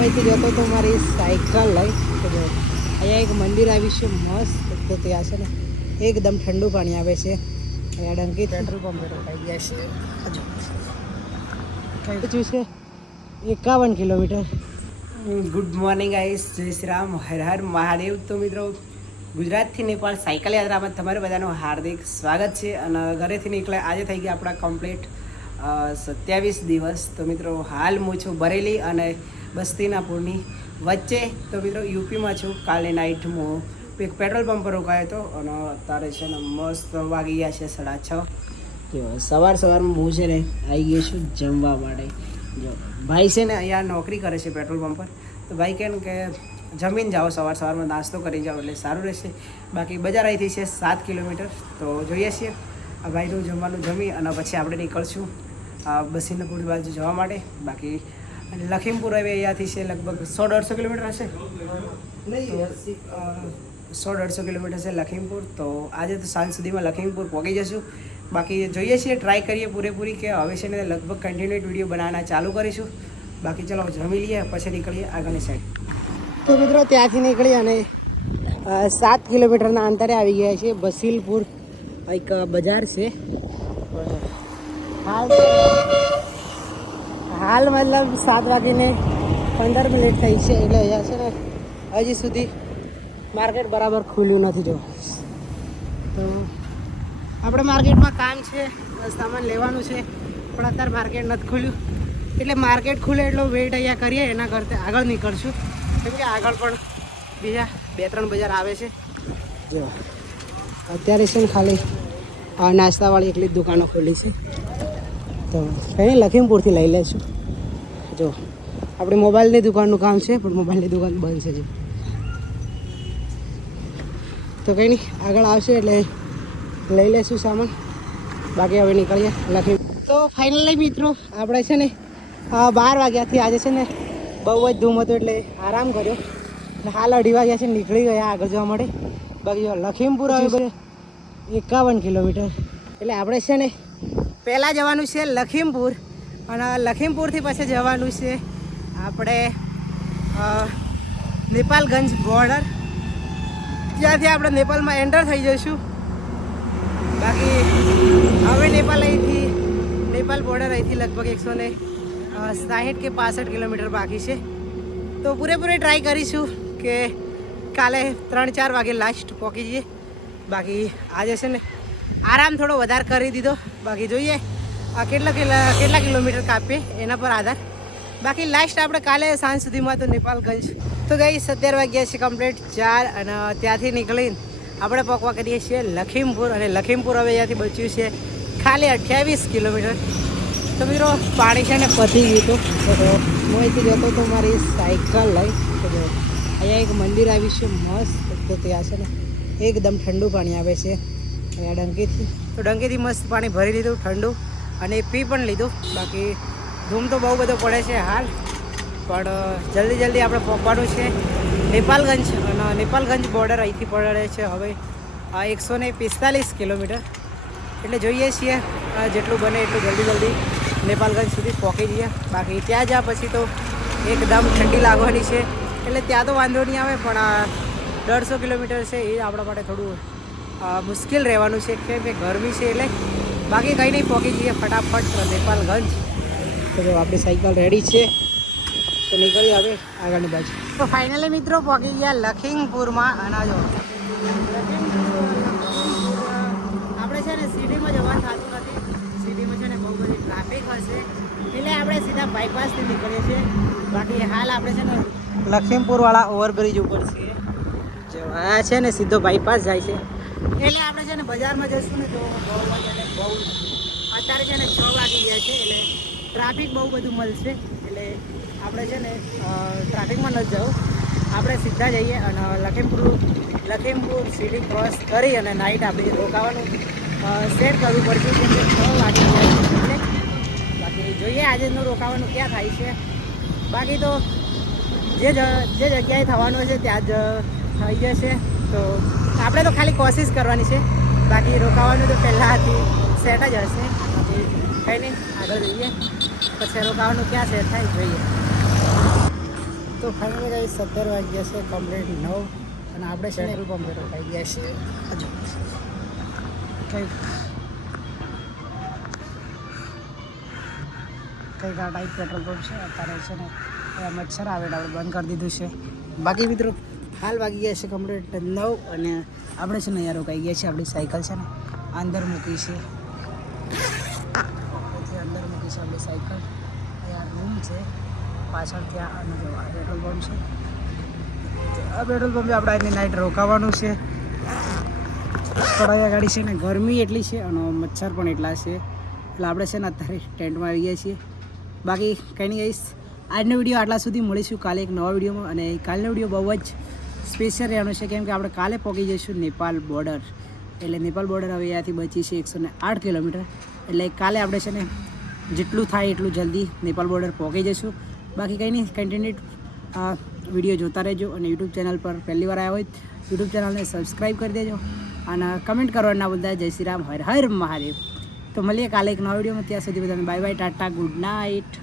અહીંથી જતો તો મારી સાયકલ લઈ તો અહીંયા એક મંદિર આવ્યું છે મસ્ત. તો ત્યાં છે ને એકદમ ઠંડુ પાણી આવે છે. અહીંયા ડંકી પેટ્રોલ પંપે રોકાઈ ગયા છે. કઈ છે 51 કિલોમીટર. ગુડ મોર્નિંગ ગાઈસ, જય શ્રી રામ, હર હર મહાદેવ. તો મિત્રો, ગુજરાતથી નેપાળ સાયકલ યાત્રામાં તમારે બધાનું હાર્દિક સ્વાગત છે. અને ઘરેથી નીકળ્યા આજે થઈ ગયા આપણા કમ્પ્લીટ 27 દિવસ. તો મિત્રો, હાલ હું છું બરેલી અને બસ્તીનાપુરની વચ્ચે. તો મિત્રો, યુપીમાં છું. કાલે નાઇટ હું એક પેટ્રોલ પંપ પર રોકાયો હતો અને અત્યારે છે ને મસ્ત વાગી ગયા છે 6:30. સવારમાં હું છે ને આવી ગયો છું જમવા માટે. જો ભાઈ છે ને અહીંયા નોકરી કરે છે પેટ્રોલ પંપ પર. તો ભાઈ કહે ને કે જમીને જાઓ, સવારમાં નાસ્તો કરી જાઓ એટલે સારું રહેશે. બાકી બજાર અહીંથી છે 7 કિલોમીટર. તો જોઈએ છીએ આ ભાઈનું જમવાનું જમી અને પછી આપણે નીકળશું બસીનાપુરની બાજુ જવા માટે. બાકી લખીમપુર હવે અહીંયાથી છે લગભગ 100-150 કિલોમીટર હશે. 100-150 કિલોમીટર છે લખીમપુર. તો આજે તો સાંજ સુધીમાં લખીમપુર પહોંચી જશું. બાકી જોઈએ છીએ, ટ્રાય કરીએ પૂરેપૂરી કે હવે છે ને લગભગ કન્ટિન્યુઅસ વિડીયો બનાવવાના ચાલુ કરીશું. બાકી ચલો જમી લઈએ પછી નીકળીએ આગળની સાઈડ. તો મિત્રો, ત્યાંથી નીકળી અને 7 કિલોમીટરના અંતરે આવી ગયા છે બસીલપુર. એક બજાર છે. હાલ મતલબ 7:15 થઈ છે એટલે અહીંયા છે ને હજી સુધી માર્કેટ બરાબર ખુલ્યું નથી. જો તો આપણે માર્કેટમાં કામ છે, સામાન લેવાનું છે, પણ અત્યારે માર્કેટ નથી ખુલ્યું. એટલે માર્કેટ ખુલે એટલો વેઇટ અહીંયા કરીએ એના કરતાં આગળ નીકળશું. કેમ કે આગળ પણ બીજા 2-3 બજાર આવે છે. જો અત્યારે છે ને ખાલી નાસ્તાવાળી એટલી જ દુકાનો ખુલ્લી છે. તો કંઈ લખીમપુરથી લઈ લઈશું. જો આપણી મોબાઈલની દુકાનનું કામ છે, પણ મોબાઈલની દુકાન બંધ છે. તો કંઈ નહીં, આગળ આવશે એટલે લઈ લઈશું સામાન. બાકી હવે નીકળીએ લખીમ. તો ફાઇનલી મિત્રો, આપણે છે ને 12 વાગ્યાથી આજે છે ને બહુ જ ધૂમ હતો એટલે આરામ કર્યો. અને હાલ 2:30 વાગ્યા છે નીકળી ગયા આગળ જવા માટે. બાકી જો લખીમપુર આવે 51 કિલોમીટર. એટલે આપણે છે ને પહેલાં જવાનું છે લખીમપુર અને લખીમપુરથી પછી જવાનું છે આપણે નેપાલગંજ બોર્ડર. ત્યાંથી આપણે નેપાળમાં એન્ટર થઈ જઈશું. બાકી હવે નેપાળ બોર્ડર અહીંથી લગભગ 160 કે 65 કિલોમીટર બાકી છે. તો પૂરેપૂરી ટ્રાય કરીશું કે કાલે 3-4 વાગે લાસ્ટ પહોંચી જઈએ. બાકી આજે છે ને આરામ થોડો વધારે કરી દીધો. બાકી જોઈએ કેટલા કિલોમીટર કાપીએ એના પર આધાર. બાકી લાસ્ટ આપણે કાલે સાંજ સુધીમાં તો નેપાલગંજ. તો ગઈ 17 વાગ્યા છે કમ્પ્લીટ 4 અને ત્યાંથી નીકળીને આપણે પહોંચવા કરીએ છીએ લખીમપુર. અને લખીમપુર હવે અહીંયાથી બચ્યું છે ખાલી 28 કિલોમીટર. તો મિત્રો, પાણી છે ને પતી ગયું હતું. તો હું અહીંથી જતો તો મારી સાયકલ લઈ તો અહીંયા એક મંદિર આવ્યું છે મસ્ત. તો ત્યાં છે ને એકદમ ઠંડુ પાણી આવે છે અહીંયા ડંકીથી મસ્ત પાણી ભરી લીધું ઠંડુ અને પી પણ લીધું. બાકી ધૂમ તો બહુ બધો પડે છે હાલ, પણ જલ્દી આપણે પહોંચવાનું છે નેપાલગંજ. અને નેપાલગંજ બોર્ડર અહીંથી પડે છે હવે 145 કિલોમીટર. એટલે જોઈએ છીએ જેટલું બને એટલું જલ્દી નેપાલગંજ સુધી પહોંચી જઈએ. બાકી ત્યાં જ્યાં પછી તો એકદમ ઠંડી લાગવાની છે એટલે ત્યાં તો વાંધો નહીં આવે, પણ 150 કિલોમીટર છે એ આપણા માટે થોડું મુશ્કેલ રહેવાનું છે કેમ કે ગરમી છે. એટલે બાકી કંઈ નહીં, પહોંચી જઈએ ફટાફટ નેપાલગંજ. તો જો આપણી સાયકલ રેડી છે તો નીકળી હવે આગળની બાજુ. તો ફાઇનલી મિત્રો પહોંચી ગયા લખીમપુરમાં. અને જો આપણે છે ને સિટીમાં જવાનું થતું નથી. સિટીમાં છે ને બહુ બધી ટ્રાફિક હશે એટલે આપણે સીધા બાયપાસથી નીકળીએ છીએ. બાકી હાલ આપણે છે ને લખીમપુરવાળા ઓવરબ્રિજ ઉપર છીએ. જો આ છે ને સીધો બાયપાસ જાય છે. એટલે આપણે છે ને બજારમાં જઈશું ને તો બહુ અત્યારે છે ને 6 વાગી ગયા છે એટલે ટ્રાફિક બહુ બધું મળશે. એટલે આપણે છે ને ટ્રાફિકમાં ન જવું, આપણે સીધા જઈએ અને લખીમપુર સિટી ક્રોસ કરી અને નાઇટ આપણે રોકાવાનું સેટ કરવું પડશે કેમ કે 6 વાગી ગયા છે. એટલે બાકી જોઈએ આજનું રોકાવાનું ક્યાં થાય છે. બાકી તો જે જગ્યાએ થવાનું છે ત્યાં જ થઈ જશે. તો આપણે તો ખાલી કોશિશ કરવાની છે. બાકી રોકાવાનું તો પહેલાંથી સેટ જ હશે. બાકી કંઈ નહીં, આગળ જઈએ પછી રોકાવાનું ક્યાં સેટ થાય જોઈએ. તો ફાઇનલી ગાઈસ 17 વાગ્યા છે કમ્પ્લીટ 9 અને આપણે પેટ્રોલ પંપે રોકાઈ ગયા છે હજુ કંઈક આ ટાઈપ પેટ્રોલ પંપ છે અત્યારે છે ને મચ્છર આવે એટલે આપણે બંધ કરી દીધું છે બાકી મિત્રો હાલ વાગી ગયા છે કમ્પ્લીટ 9 અને આપણે છે ને અહીંયા રોકાઈ ગયા છે આપણી સાયકલ છે ને અંદર મૂકી છે અંદર મૂકી છે આપણી સાયકલ અહીંયા રૂમ છે પાછળ ત્યાં અને જો આ પેટ્રોલ પંપ છે આ પેટ્રોલ પંપે આપણે આજની નાઇટ રોકાવાનું છે પડાયા ગાડી છે ને ગરમી એટલી છે અને મચ્છર પણ એટલા છે એટલે આપણે છે ને અત્યારે ટેન્ટમાં આવી ગયા છીએ બાકી કંઈ નહીં ગઈશ આજનો વિડીયો આટલા સુધી મળીશું કાલે એક નવા વિડીયોમાં અને કાલનો વિડીયો બહુ જ સ્પેશિયલ રહેવાનો છે કેમ કે આપણે કાલે પહોંચી જઈશું નેપાલ બોર્ડર એટલે નેપાલ બોર્ડર હવે અહીંયાથી બચી છે 108 કિલોમીટર એટલે કાલે આપણે છે ને જેટલું થાય એટલું જલ્દી નેપાલ બોર્ડર પહોંચી જઈશું બાકી કંઈ નહીં કન્ટિન્યુ વિડીયો જોતા રહેજો અને યુટ્યુબ ચેનલ પર પહેલી વાર આવ્યા હોય યુટ્યુબ ચેનલને સબસ્ક્રાઈબ કરી દેજો અને કમેન્ટ કરવા ના ભૂલતા જય શ્રી રામ હર હર મહાદેવ તો મળીએ કાલે એક નવા વિડીયોમાં ત્યાં સુધી બધાને bye bye tata good night